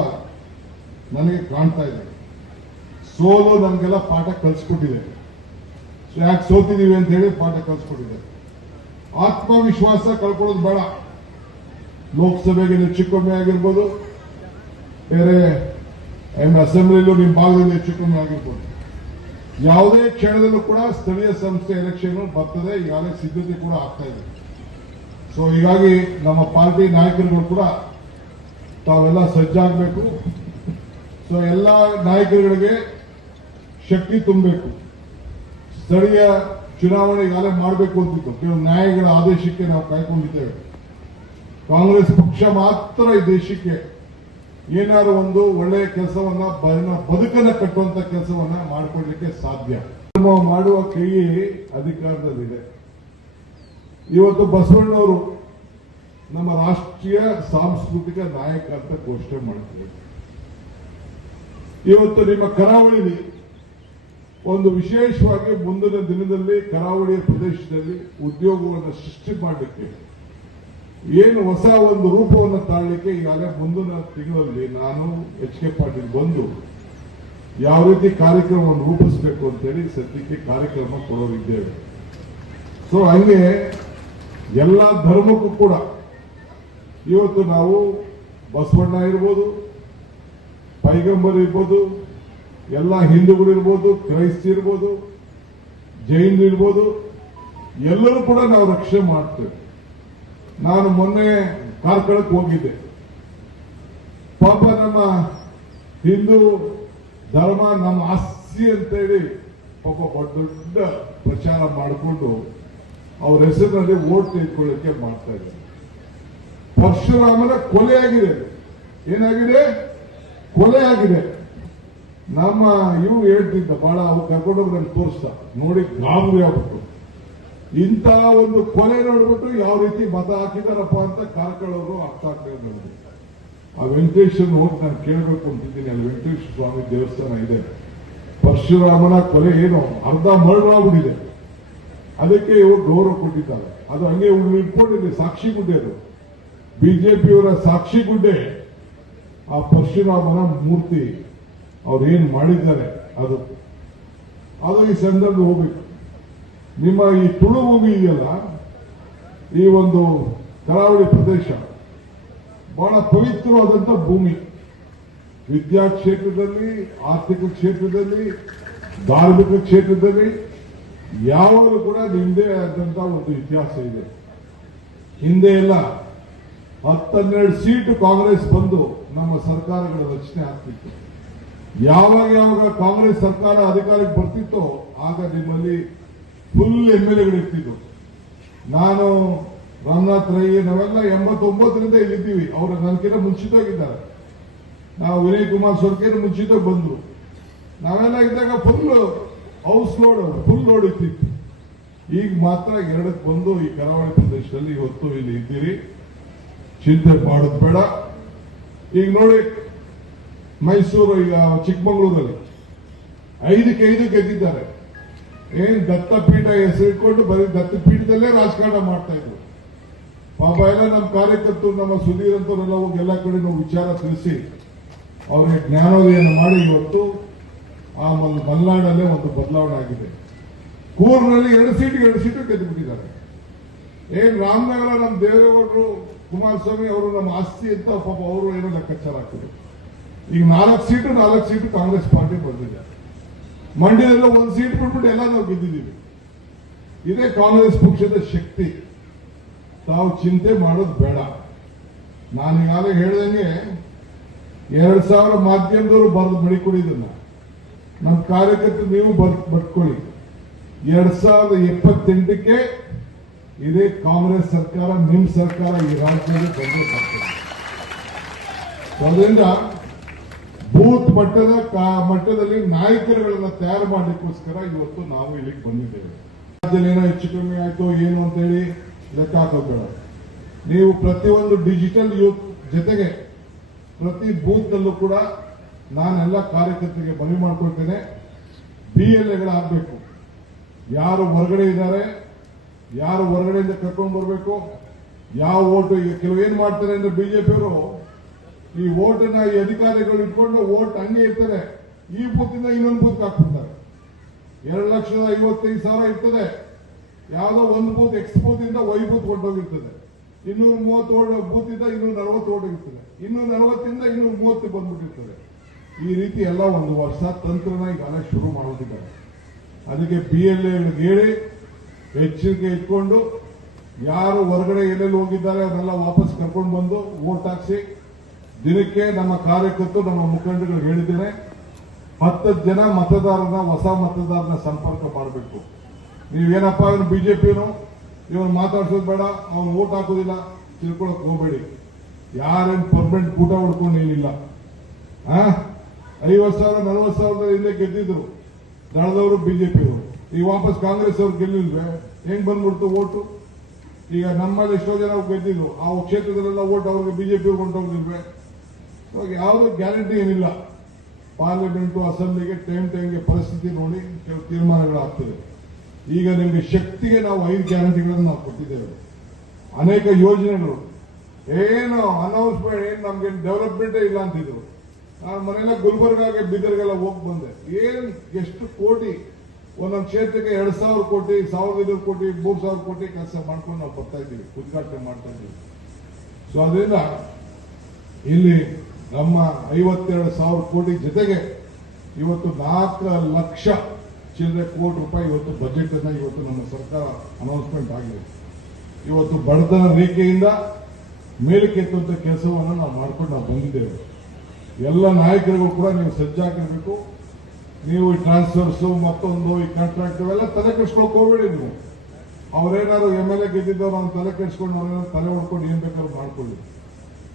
ನನಗೆ ಕಾಣ್ತಾ ಇದೆ. ಸೋಲು ನಮಗೆಲ್ಲ ಪಾಠ ಕಲಿಸ್ಕೊಟ್ಟಿದೆ. ಯಾಕೆ ಸೋತಿದ್ದೀವಿ ಅಂತ ಹೇಳಿ ಪಾಠ ಕಲ್ಸ್ಕೊಟ್ಟಿದ್ದಾರೆ. ಆತ್ಮವಿಶ್ವಾಸ ಕಳ್ಕೊಳ್ಳೋದು ಬೇಡ. ಲೋಕಸಭೆಗೆ ಹೆಚ್ಚು ಕಮ್ಮಿ ಆಗಿರ್ಬೋದು, ಬೇರೆ ಅಸೆಂಬ್ಲಿಲೂ ನಿಮ್ಮ ಭಾಗದಲ್ಲಿ ಹೆಚ್ಚು ಕಮ್ಮಿ ಆಗಿರ್ಬೋದು. ಯಾವುದೇ ಕ್ಷಣದಲ್ಲೂ ಕೂಡ ಸ್ಥಳೀಯ ಸಂಸ್ಥೆ ಎಲೆಕ್ಷನ್ ಬರ್ತದೆ, ಈಗಾಗಲೇ ಸಿದ್ಧತೆ ಕೂಡ ಆಗ್ತಾ ಇದೆ. ಸೊ ಹೀಗಾಗಿ ನಮ್ಮ ಪಾರ್ಟಿ ನಾಯಕರುಗಳು ಕೂಡ ತಾವೆಲ್ಲ ಸಜ್ಜಾಗಬೇಕು. ಸೊ ಎಲ್ಲ ನಾಯಕರುಗಳಿಗೆ ಶಕ್ತಿ ತುಂಬಬೇಕು. ಸ್ಥಳೀಯ ಚುನಾವಣೆ ಈಗಾಗಲೇ ಮಾಡಬೇಕು ಅಂತಿತ್ತು ಕೆಲವು ನ್ಯಾಯಗಳ ಆದೇಶಕ್ಕೆ ನಾವು ಕಾಯ್ಕೊಂಡಿದ್ದೇವೆ. ಕಾಂಗ್ರೆಸ್ ಪಕ್ಷ ಮಾತ್ರ ಈ ದೇಶಕ್ಕೆ ಏನಾದ್ರು ಒಂದು ಒಳ್ಳೆಯ ಕೆಲಸವನ್ನ ಬದುಕನ್ನು ಕಟ್ಟುವಂತ ಕೆಲಸವನ್ನ ಮಾಡಿಕೊಡ್ಲಿಕ್ಕೆ ಸಾಧ್ಯ. ಮಾಡುವ ಕೈ ಅಧಿಕಾರದಲ್ಲಿದೆ. ಇವತ್ತು ಬಸವಣ್ಣವರು ನಮ್ಮ ರಾಷ್ಟ್ರೀಯ ಸಾಂಸ್ಕೃತಿಕ ನಾಯಕ ಅಂತ ಘೋಷಣೆ ಮಾಡ್ತಾರೆ ಇವತ್ತು ನಿಮ್ಮ ಕರಾವಳಿಲಿ ಒಂದು ವಿಶೇಷವಾಗಿ ಮುಂದಿನ ದಿನದಲ್ಲಿ ಕರಾವಳಿಯ ಪ್ರದೇಶದಲ್ಲಿ ಉದ್ಯೋಗವನ್ನು ಸೃಷ್ಟಿ ಮಾಡಲಿಕ್ಕೆ, ಏನು ಹೊಸ ಒಂದು ರೂಪವನ್ನು ತಾಳಲಿಕ್ಕೆ ಈಗಾಗಲೇ ಮುಂದಿನ ತಿಂಗಳಲ್ಲಿ ನಾನು ಎಚ್ ಕೆ ಪಾಟೀಲ್ ಬಂದು ಯಾವ ರೀತಿ ಕಾರ್ಯಕ್ರಮವನ್ನು ರೂಪಿಸಬೇಕು ಅಂತೇಳಿ ಸದ್ಯಕ್ಕೆ ಕಾರ್ಯಕ್ರಮ ಕೊಡೋರಿದ್ದೇವೆ. ಸೊ ಹಂಗೆ ಎಲ್ಲ ಧರ್ಮಕ್ಕೂ ಕೂಡ ಇವತ್ತು ನಾವು ಬಸವಣ್ಣ ಇರ್ಬೋದು, ಪೈಗಂಬರ್ ಇರ್ಬೋದು ಎಲ್ಲ ಹಿಂದೂಗಳು ಇರ್ಬೋದು, ಕ್ರೈಸ್ತ ಇರ್ಬೋದು, ಜೈನ್ ಇರ್ಬೋದು, ಎಲ್ಲರೂ ಕೂಡ ನಾವು ರಕ್ಷಣೆ ಮಾಡ್ತೇವೆ. ನಾನು ಮೊನ್ನೆ ಕಾರ್ಕಳಕ್ಕೆ ಹೋಗಿದ್ದೆ. ಪಾಪ ನಮ್ಮ ಹಿಂದೂ ಧರ್ಮ ನಮ್ಮ ಆಸ್ತಿ ಅಂತೇಳಿ ಪಾಪ ದೊಡ್ಡ ದೊಡ್ಡ ಪ್ರಚಾರ ಮಾಡಿಕೊಂಡು ಅವ್ರ ಹೆಸರಿನಲ್ಲಿ ಓಟ್ ತೆಗೆದುಕೊಳ್ಳಿಕ್ಕೆ ಮಾಡ್ತಾ ಇದ್ದಾರೆ. ಪರಶುರಾಮನ ಕೊಲೆ ಆಗಿದೆ. ಏನಾಗಿದೆ? ಕೊಲೆ ಆಗಿದೆ. ನಮ್ಮ ಇವು ಹೇಳ್ತಿದ್ದ ಬಹಳ ಅವ್ರು ಕರ್ಕೊಂಡೋಗಿ ತೋರಿಸ್ತಾ ನೋಡಿ ಗಾಬರಿ ಆಗ್ಬಿಟ್ಟು ಇಂಥ ಒಂದು ಕೊಲೆ ನೋಡ್ಬಿಟ್ಟು ಯಾವ ರೀತಿ ಮತ ಹಾಕಿದಾರಪ್ಪ ಅಂತ ಕಾರ್ಕಳವರು ಅರ್ಥ ಆಗ್ತಾ ಇದ್ದ ಆ ವೆಂಕಟೇಶ್ವರ ಹೋಗಿ ನಾನು ಕೇಳಬೇಕು ಅಂತಿದ್ದೀನಿ. ಅಲ್ಲಿ ವೆಂಕಟೇಶ್ವರ ಸ್ವಾಮಿ ದೇವಸ್ಥಾನ ಇದೆ. ಪರಶುರಾಮನ ಕೊಲೆ ಏನು ಅರ್ಧ ಮರಳಾಗ್ಬಿಟ್ಟಿದೆ ಅದಕ್ಕೆ ಇವರು ಗೌರವ ಕೊಟ್ಟಿದ್ದಾರೆ. ಅದು ಹಂಗೆ ಇವ್ರು ಇಟ್ಕೊಂಡಿದೆ ಸಾಕ್ಷಿ ಗುಡ್ಡೆ ಅದು. ಬಿಜೆಪಿಯವರ ಸಾಕ್ಷಿ ಗುಡ್ಡೆ ಆ ಪರಶುರಾಮನ ಮೂರ್ತಿ. ಅವ್ರು ಏನು ಮಾಡಿದ್ದಾರೆ ಅದು. ಅದು ಈ ಸಂದರ್ಭ ಹೋಗ್ಬೇಕು. ನಿಮ್ಮ ಈ ತುಳು ಭೂಮಿ ಇದೆಯಲ್ಲ, ಈ ಒಂದು ಕರಾವಳಿ ಪ್ರದೇಶ, ಬಹಳ ಪವಿತ್ರವಾದಂತ ಭೂಮಿ. ವಿದ್ಯಾ ಕ್ಷೇತ್ರದಲ್ಲಿ ಆರ್ಥಿಕ ಕ್ಷೇತ್ರದಲ್ಲಿ, ಧಾರ್ಮಿಕ ಕ್ಷೇತ್ರದಲ್ಲಿ ಯಾವಾಗಲೂ ಕೂಡ ನಿಮ್ಮದೇ ಆದಂತ ಒಂದು ಇತಿಹಾಸ ಇದೆ. ಹಿಂದೆ ಎಲ್ಲ ಹತ್ತನ್ನೆರಡು ಸೀಟು ಕಾಂಗ್ರೆಸ್ ಬಂದು ನಮ್ಮ ಸರ್ಕಾರಗಳ ರಚನೆ ಆಗ್ತಿತ್ತು. ಯಾವಾಗ ಯಾವಾಗ ಕಾಂಗ್ರೆಸ್ ಸರ್ಕಾರ ಅಧಿಕಾರಕ್ಕೆ ಬರ್ತಿತ್ತೋ ಆಗ ನಿಮ್ಮಲ್ಲಿ ಫುಲ್ ಎಂ ಎಲ್ ಎಗಳಿರ್ತಿದ್ರು ನಾನು ರಾಮನಾಥ್ ರೈ ನಾವೆಲ್ಲ ಎಂಬತ್ತೊಂಬತ್ತರಿಂದ ಇಲ್ಲಿದ್ದೀವಿ. ಅವರು ನನಗಿಂತ ಮುಂಚಿತವಾಗಿದ್ದಾರೆ. ನಾವು ವಿನಯ್ ಕುಮಾರ್ ಸೊರ್ಕೇನು ಮುಂಚಿತ ಬಂದ್ರು. ನಾವೆಲ್ಲ ಇದ್ದಾಗ full house load full load ಇರ್ತಿತ್ತು. ಈಗ ಮಾತ್ರ ಎರಡಕ್ಕೆ ಬಂದು ಈ ಕರಾವಳಿ ಪ್ರದೇಶದಲ್ಲಿ ಇವತ್ತು ಇಲ್ಲಿ ಇದ್ದೀರಿ. ಚಿಂತೆ ಮಾಡೋದು ಬೇಡ. ಈಗ ನೋಡಿ ಮೈಸೂರು ಈಗ ಚಿಕ್ಕಮಗಳೂರಲ್ಲಿ. ಐದಕ್ಕೆ ಐದು ಗೆದ್ದಿದ್ದಾರೆ. ಏನ್ ದತ್ತಪೀಠ ಹೆಸರಿಟ್ಕೊಂಡು ಬರೀ ದತ್ತಪೀಠದಲ್ಲೇ ರಾಜಕಾರಣ ಮಾಡ್ತಾ ಇದ್ರು. ಪಾಪ ಎಲ್ಲ ನಮ್ಮ ಕಾರ್ಯಕರ್ತರು, ನಮ್ಮ ಸುಧೀರ್ ಅಂತವರೆಲ್ಲ ಹೋಗಿ ಎಲ್ಲ ಕಡೆ ವಿಚಾರ ತಿಳಿಸಿ ಅವ್ರಿಗೆ ಜ್ಞಾನೋದಯನ ಮಾಡಿ ಇವತ್ತು ಆ ಒಂದು ಮಲ್ನಾಡಲ್ಲೇ ಒಂದು ಬದಲಾವಣೆ ಆಗಿದೆ. ಕೂರ್ನಲ್ಲಿ ಎರಡು ಸೀಟ್ ಎರಡು ಸೀಟು ಗೆದ್ದುಬಿಟ್ಟಿದ್ದಾರೆ ಏನ್ ರಾಮನಗರ ನಮ್ಮ ದೇವೇಗೌಡರು ಕುಮಾರಸ್ವಾಮಿ ಅವರು ನಮ್ಮ ಆಸ್ತಿ ಅಂತ ಪಾಪ ಅವರು ಏನೋ ಲೆಕ್ಕಾಚಾರ ಹಾಕಿದ್ರು. ಈಗ ನಾಲ್ಕು ಸೀಟು ನಾಲ್ಕು ಸೀಟು ಕಾಂಗ್ರೆಸ್ ಪಾರ್ಟಿ ಬಂದಿದೆ. ಮಂಡ್ಯದಲ್ಲೇ ಒಂದು ಸೀಟ್ ಬಿಟ್ಬಿಟ್ಟು ಎಲ್ಲ ನಾವು ಗೆದ್ದಿದ್ದೀವಿ. ಇದೇ ಕಾಂಗ್ರೆಸ್ ಪಕ್ಷದ ಶಕ್ತಿ. ತಾವು ಚಿಂತೆ ಮಾಡೋದು ಬೇಡ. ನಾನು ಈಗಾಗಲೇ ಹೇಳ್ದಂಗೆ ಎರಡು ಸಾವಿರ ಮಾಧ್ಯಮದವರು ಬರೆದು ಮಡಿಕೊಡಿ ಇದನ್ನ. ನಮ್ಮ ಕಾರ್ಯಕರ್ತರು ನೀವು ಬರ್, ಬರ್ಕೊಳ್ಳಿ. ಎರಡ್ ಸಾವಿರದ ಎಪ್ಪತ್ತೆಂಟಕ್ಕೆ ಇದೇ ಕಾಂಗ್ರೆಸ್ ಸರ್ಕಾರ, ನಿಮ್ಮ ಸರ್ಕಾರ ಈ ರಾಜ್ಯದಲ್ಲಿ ಬಂದ್ರೆ So ಅದರಿಂದ ಬೂತ್ ಮಟ್ಟದ ಮಟ್ಟದಲ್ಲಿ ನಾಯಕರುಗಳನ್ನ ತಯಾರು ಮಾಡಲಿಕ್ಕೋಸ್ಕರ ಇವತ್ತು ನಾವು ಇಲ್ಲಿಗೆ ಬಂದಿದ್ದೇವೆ. ರಾಜ್ಯದಲ್ಲಿ ಏನೋ ಹೆಚ್ಚು ಕಮ್ಮಿ ಆಯ್ತು ಏನು ಅಂತೇಳಿ ಲೆಕ್ಕ ಹಾಕೋಬೇಡ ನೀವು ಪ್ರತಿಯೊಂದು ಡಿಜಿಟಲ್ ಯೂತ್ ಜೊತೆಗೆ ಪ್ರತಿ ಬೂತ್ ನಲ್ಲೂ ಕೂಡ ನಾನೆಲ್ಲ ಕಾರ್ಯಕರ್ತರಿಗೆ ಮನವಿ ಮಾಡ್ಕೊಳ್ತೇನೆ. ಬಿ ಎಲ್ ಎಗಳಾಗಬೇಕು ಯಾರು ಹೊರಗಡೆ ಇದ್ದಾರೆ, ಯಾರು ಹೊರಗಡೆಯಿಂದ ಕರ್ಕೊಂಡು ಬರಬೇಕು, ಯಾವ ಓಟು, ಈಗ ಕೆಲವು ಏನ್ ಮಾಡ್ತಾರೆ ಅಂದ್ರೆ ಬಿಜೆಪಿಯವರು ಈ ಓಟನ್ನ ಈ ಅಧಿಕಾರಿಗಳು ಇಟ್ಕೊಂಡು ಓಟ್ ಹಂಗೆ ಇರ್ತದೆ. ಈ ಬೂತಿಂದ ಇನ್ನೊಂದು ಬೂತ್ ಹಾಕ್ಬಿಡ್ತಾರೆ. ಎರಡು ಲಕ್ಷದ ಐವತ್ತೈದು ಸಾವಿರ ಇರ್ತದೆ. ಯಾವುದೋ ಒಂದು ಬೂತ್, ಎಕ್ಸ್ ಬೂತ್ ಇಂದ ವೈ ಬೂತ್ ಹೊಂಟೋಗಿರ್ತದೆ ಇನ್ನೂರ ಮೂವತ್ತು ಓಟ್ ಇಂದ ಇನ್ನೂರ ನಲವತ್ತು ಓಟ್ ಇರ್ತದೆ. ಇನ್ನೂರ ನಲವತ್ತಿಂದ ಇನ್ನೂರ ಮೂವತ್ತು ಬಂದ್ಬಿಟ್ಟಿರ್ತದೆ. ಈ ರೀತಿ ಎಲ್ಲ ಒಂದು ವರ್ಷ ತಂತ್ರನ ಈಗಾಗಲೇ ಶುರು ಮಾಡೋದಿದ್ದಾರೆ ಅದಕ್ಕೆ ಬಿ ಎಲ್ ಹೇಳಿ, ಎಚ್ಚರಿಕೆ ಇಟ್ಕೊಂಡು, ಯಾರು ಹೊರಗಡೆ ಎಲ್ಲೆಲ್ಲಿ ಹೋಗಿದ್ದಾರೆ ಅದೆಲ್ಲ ವಾಪಸ್ ಕರ್ಕೊಂಡು ಬಂದು ವೋಟ್ ಹಾಕ್ಸಿ ದಿನಕ್ಕೆ ನಮ್ಮ ಕಾರ್ಯಕರ್ತರು, ನಮ್ಮ ಮುಖಂಡರು ಹೇಳಿದ್ದೇನೆ ಹತ್ತು ಜನ ಮತದಾರನ ಹೊಸ ಮತದಾರನ ಸಂಪರ್ಕ ಮಾಡಬೇಕು. ನೀವೇನಪ್ಪ, ಇವನು ಬಿಜೆಪಿನು, ಇವನು ಮಾತಾಡ್ಸೋದು ಬೇಡ, ಅವನು ಓಟ್ ಹಾಕೋದಿಲ್ಲ, ತಿಳ್ಕೊಳಕ್ ಹೋಗಬೇಡಿ. ಯಾರೇನು ಪರ್ಮನೆಂಟ್ ಕೂಟ ಹೊಡ್ಕೊಂಡು ಏನಿಲ್ಲ. ಆ? ಐವತ್ತು ಸಾವಿರ, ನಲವತ್ತು ಸಾವಿರದ ಹಿಂದೆ ಗೆದ್ದಿದ್ರು, ದಳದವರು ಬಿಜೆಪಿಯವರು ಈಗ ವಾಪಸ್ ಕಾಂಗ್ರೆಸ್ ಅವ್ರು ಗೆಲ್ಲಿಲ್ವೇ, ಹೆಂಗ್ ಬಂದ್ಬಿಡ್ತು ಓಟು? ಈಗ ನಮ್ಮಲ್ಲಿ ಎಷ್ಟೋ ಜನ ಗೆದ್ದಿದ್ರು, ಆ ಕ್ಷೇತ್ರದಲ್ಲೆಲ್ಲ ಓಟ್ ಅವ್ರಿಗೆ ಬಿಜೆಪಿ ಹೊಂಟೋಗಿಲ್ವೇ ಇವಾಗ ಯಾವುದೋ ಗ್ಯಾರಂಟಿ ಏನಿಲ್ಲ. ಪಾರ್ಲಿಮೆಂಟು, ಅಸೆಂಬ್ಲಿಗೆ, ಟೈಮ್ ಟೈಮ್ಗೆ ಪರಿಸ್ಥಿತಿ ನೋಡಿ ಕೆಲವು ತೀರ್ಮಾನಗಳಾಗ್ತದೆ. ಈಗ ನಿಮಗೆ ಶಕ್ತಿಗೆ ನಾವು ಐದು ಗ್ಯಾರಂಟಿಗಳನ್ನು ನಾವು ಕೊಟ್ಟಿದ್ದೇವೆ. ಅನೇಕ ಯೋಜನೆಗಳು. ಏನು ಅನೌನ್ಸ್ಮೆಂಟ್, ಏನು ನಮ್ಗೆ ಡೆವಲಪ್ಮೆಂಟೇ ಇಲ್ಲ ಅಂತಿದ್ರು. ನಾನು ಮನೆಯೆಲ್ಲ ಗುಲ್ಬರ್ಗಾಗೆ, ಬಿದರ್ಗೆಲ್ಲ ಹೋಗಿ ಬಂದೆ. ಏನು ಎಷ್ಟು ಕೋಟಿ, ಒಂದೊಂದು ಕ್ಷೇತ್ರಕ್ಕೆ ಎರಡು ಸಾವಿರ ಕೋಟಿ, ಸಾವಿರದ ಐನೂರು ಕೋಟಿ, ಮೂರು ಸಾವಿರ ಕೋಟಿ ಕೆಲಸ ಮಾಡ್ಕೊಂಡು ನಾವು ಬರ್ತಾ ಇದ್ದೀವಿ, ಉದ್ಘಾಟನೆ ಮಾಡ್ತಾ ಇದ್ದೀವಿ. ಸೊ ಅದರಿಂದ ಇಲ್ಲಿ ನಮ್ಮ ಐವತ್ತೆರಡು ಸಾವಿರ ಕೋಟಿ ಜೊತೆಗೆ ಇವತ್ತು ನಾಲ್ಕು ಲಕ್ಷ ಚಿಲ್ಲರೆ ಕೋಟಿ ರೂಪಾಯಿ ಇವತ್ತು ಬಜೆಟ್ ಅನ್ನ ಇವತ್ತು ನಮ್ಮ ಸರ್ಕಾರ ಅನೌನ್ಸ್ಮೆಂಟ್ ಆಗಿದೆ. ಇವತ್ತು ಬಡತನ ರೇಖೆಯಿಂದ ಮೇಲಕ್ಕೆತ್ತುವಂತ ಕೆಲಸವನ್ನು ನಾವು ಮಾಡ್ಕೊಂಡು ನಾವು ಬಂದಿದ್ದೇವೆ. ಎಲ್ಲ ನಾಯಕರಿಗೂ ಕೂಡ ನೀವು ಸಜ್ಜಾಗಿರ್ಬೇಕು ನೀವು ಈ ಟ್ರಾನ್ಸ್ಫರ್ಸ್ ಮತ್ತೊಂದು, ಈ ಕಾಂಟ್ರಾಕ್ಟ್ ಎಲ್ಲ ತಲೆ ಕೆಡ್ಸ್ಕೊಳಕ್ಕೆ ಹೋಗ್ಬೇಡಿ ನೀವು. ಅವರೇನಾದ್ರು ಎಂ ಎಲ್ ಎ ಗೆದ್ದಿದ್ದವ್ರು ಅವ್ನು ತಲೆ ಕೆಡ್ಸ್ಕೊಂಡು ಅವ್ರೇನಾದ್ರು ತಲೆ ಹೊಡ್ಕೊಂಡು ಏನು ಬೇಕಾದ್ರೂ ಮಾಡ್ಕೊಳ್ಳಿ.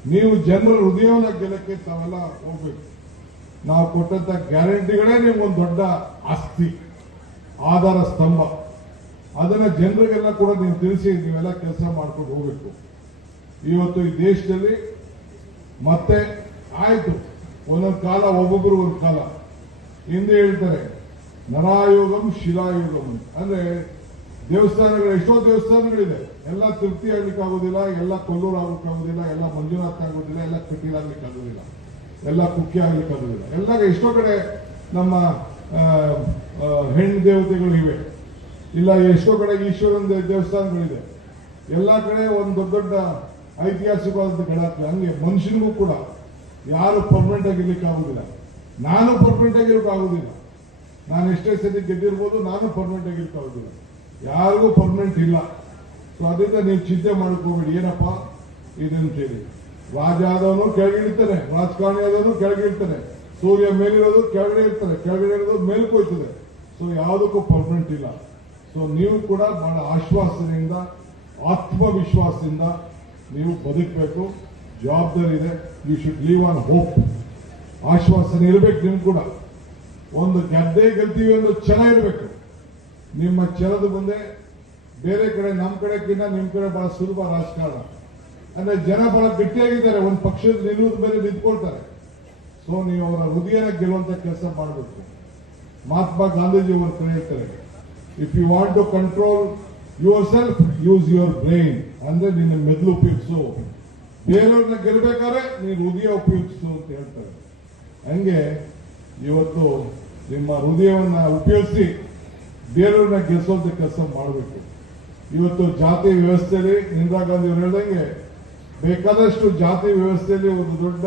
ನೀವು ಜನರ ಹೃದಯವನ್ನ ಗೆಲ್ಲಕ್ಕೆ ತಾವೆಲ್ಲ ಹೋಗ್ಬೇಕು. ನಾವು ಕೊಟ್ಟಂತ ಗ್ಯಾರಂಟಿಗಳೇ ನಿಮ್ಗೊಂದು ದೊಡ್ಡ ಆಸ್ತಿ, ಆಧಾರ ಸ್ತಂಭ. ಅದನ್ನ ಜನರಿಗೆಲ್ಲ ಕೂಡ ನೀವು ತಿಳಿಸಿ, ನೀವೆಲ್ಲ ಕೆಲಸ ಮಾಡ್ಕೊಂಡು ಹೋಗ್ಬೇಕು. ಇವತ್ತು ಈ ದೇಶದಲ್ಲಿ ಮತ್ತೆ ಆಯ್ತು. ಒಂದೊಂದು ಕಾಲ ಒಬ್ಬೊಬ್ಬರು ಒಂದು ಕಾಲ. ಹಿಂದೆ ಹೇಳ್ತಾರೆ, ನರಾಯೋಗಂ ಶಿಲಾಯೋಗಂ. ಅಂದ್ರೆ ದೇವಸ್ಥಾನಗಳು, ಎಷ್ಟೋ ದೇವಸ್ಥಾನಗಳಿದೆ. ಎಲ್ಲ ತೃಪ್ತಿ ಆಗ್ಲಿಕ್ಕೆ ಆಗೋದಿಲ್ಲ ಎಲ್ಲ ಕೊಲ್ಲೂರು ಆಗ್ಲಿಕ್ಕೆ ಆಗೋದಿಲ್ಲ ಎಲ್ಲ ಮಂಜುನಾಥ್ ಆಗೋದಿಲ್ಲ ಎಲ್ಲ ಕಟೀಲ್ ಆಗ್ಲಿಕ್ಕೆ ಆಗೋದಿಲ್ಲ ಎಲ್ಲ ಕುಕ್ಕೆ ಆಗ್ಲಿಕ್ಕೆ ಆಗೋದಿಲ್ಲ ಎಲ್ಲ ಎಷ್ಟೋ ಕಡೆ ನಮ್ಮ ಹೆಣ್ಣು ದೇವತೆಗಳು ಇವೆ. ಇಲ್ಲ, ಎಷ್ಟೋ ಕಡೆ ಈಶ್ವರನ ದೇವಸ್ಥಾನಗಳಿದೆ. ಎಲ್ಲ ಕಡೆ ಒಂದು ದೊಡ್ಡ ದೊಡ್ಡ ಐತಿಹಾಸಿಕವಾದ ಗಳಾಗ್ತದೆ ಹಂಗೆ ಮನುಷ್ಯನಿಗೂ ಕೂಡ ಯಾರು ಪರ್ಮನೆಂಟ್ ಆಗಿರ್ಲಿಕ್ಕೆ ಆಗುದಿಲ್ಲ. ನಾನು ಪರ್ಮನೆಂಟ್ ಆಗಿರೋಕೆ ಆಗುದಿಲ್ಲ. ನಾನು ಎಷ್ಟೇ ಸತಿ ಗೆದ್ದಿರ್ಬೋದು, ನಾನು ಪರ್ಮನೆಂಟ್ ಆಗಿರ್ಲಿಕ್ಕೆ ಯಾರಿಗೂ ಪರ್ಮನೆಂಟ್ ಇಲ್ಲ. ಸೊ ಅದರಿಂದ ನೀವು ಚಿಂತೆ ಮಾಡ್ಕೋಬೇಡಿ. ಏನಪ್ಪ? ಇದಂತೇಳಿ ರಾಜ ಆದವನು ಕೆಳಗಿಳಿತಾನೆ ರಾಜಕಾರಣಿ ಆದವನು ಕೆಳಗಿಳ್ತಾನೆ ಸೂರ್ಯ ಮೇಲಿರೋದು ಕೆಳಗಡೆ ಇರ್ತಾನೆ ಕೆಳಗಡೆ ಇರೋದು ಮೇಲ್ಕೋಯ್ತದೆ ಸೊ ಯಾವುದಕ್ಕೂ ಪರ್ಮನೆಂಟ್ ಇಲ್ಲ. ಸೊ ನೀವು ಕೂಡ ಬಹಳ ಆಶ್ವಾಸನೆಯಿಂದ ಆತ್ಮವಿಶ್ವಾಸದಿಂದ ನೀವು ಬದುಕಬೇಕು. ಜವಾಬ್ದಾರಿ ಇದೆ. You should live on hope ಆಶ್ವಾಸನೆ ಇರಬೇಕು ನಿಮ್ ಕೂಡ. ಒಂದು ಗದ್ದೆ ಗೆಲ್ತೀವಿ ಒಂದು ಛಲ ಇರಬೇಕು. ನಿಮ್ಮ ಛಲದ ಮುಂದೆ ಬೇರೆ ಕಡೆ ನಮ್ಮ ಕಡೆಗಿಂತ ನಿಮ್ ಕಡೆ ಬಹಳ ಸುಲಭ ರಾಜಕಾರಣ. ಅಂದ್ರೆ ಜನ ಬಹಳ ಗಟ್ಟಿಯಾಗಿದ್ದಾರೆ, ಒಂದು ಪಕ್ಷದ ನಿಲ್ಲುವುದ ಮೇಲೆ ನಿಂತ್ಕೊಳ್ತಾರೆ. ಸೊ ನೀವು ಅವರ ಹೃದಯನ ಗೆಲ್ಲುವಂತ ಕೆಲಸ ಮಾಡಬೇಕು. ಮಹಾತ್ಮ ಗಾಂಧೀಜಿ ಅವರು ಕರೆಯುತ್ತಾರೆ if you want to control yourself use your brain ಅಂದ್ರೆ ನಿನ್ನ ಮೆದುಳು ಉಪಯೋಗಿಸು. ಬೇರೆಯವ್ರನ್ನ ಗೆಲ್ಲಬೇಕಾದ್ರೆ ನೀನು ಹೃದಯ ಉಪಯೋಗಿಸು ಅಂತ ಹೇಳ್ತಾರೆ. ಹಂಗೆ ಇವತ್ತು ನಿಮ್ಮ ಹೃದಯವನ್ನ ಉಪಯೋಗಿಸಿ ಬೇರೆಯವ್ರನ್ನ ಗೆಲ್ಸೋದ ಕೆಲಸ ಮಾಡಬೇಕು. ಇವತ್ತು ಜಾತಿ ವ್ಯವಸ್ಥೆಯಲ್ಲಿ ಇಂದಿರಾ ಗಾಂಧಿ ಅವರು ಹೇಳ್ದಂಗೆ ಬೇಕಾದಷ್ಟು ಜಾತಿ ವ್ಯವಸ್ಥೆಯಲ್ಲಿ ಒಂದು ದೊಡ್ಡ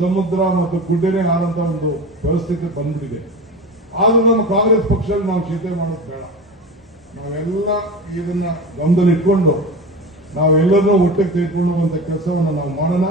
ಸಮುದ್ರ ಮತ್ತು ಗುಡ್ಡನೇ ಆದಂತ ಒಂದು ಪರಿಸ್ಥಿತಿ ಬಂದಿದೆ ಆದ್ರೂ ನಮ್ಮ ಕಾಂಗ್ರೆಸ್ ಪಕ್ಷದಲ್ಲಿ ನಾವು ಚಿಂತೆ ಮಾಡೋದು ಬೇಡ. ನಾವೆಲ್ಲ ಇದನ್ನ ಗಮನದಲ್ಲಿ ಇಟ್ಕೊಂಡು ನಾವೆಲ್ಲರನ್ನೂ ಒಟ್ಟಿಗೆ ತೆಗೆದುಕೊಂಡು ಕೆಲಸವನ್ನು ನಾವು ಮಾಡೋಣ.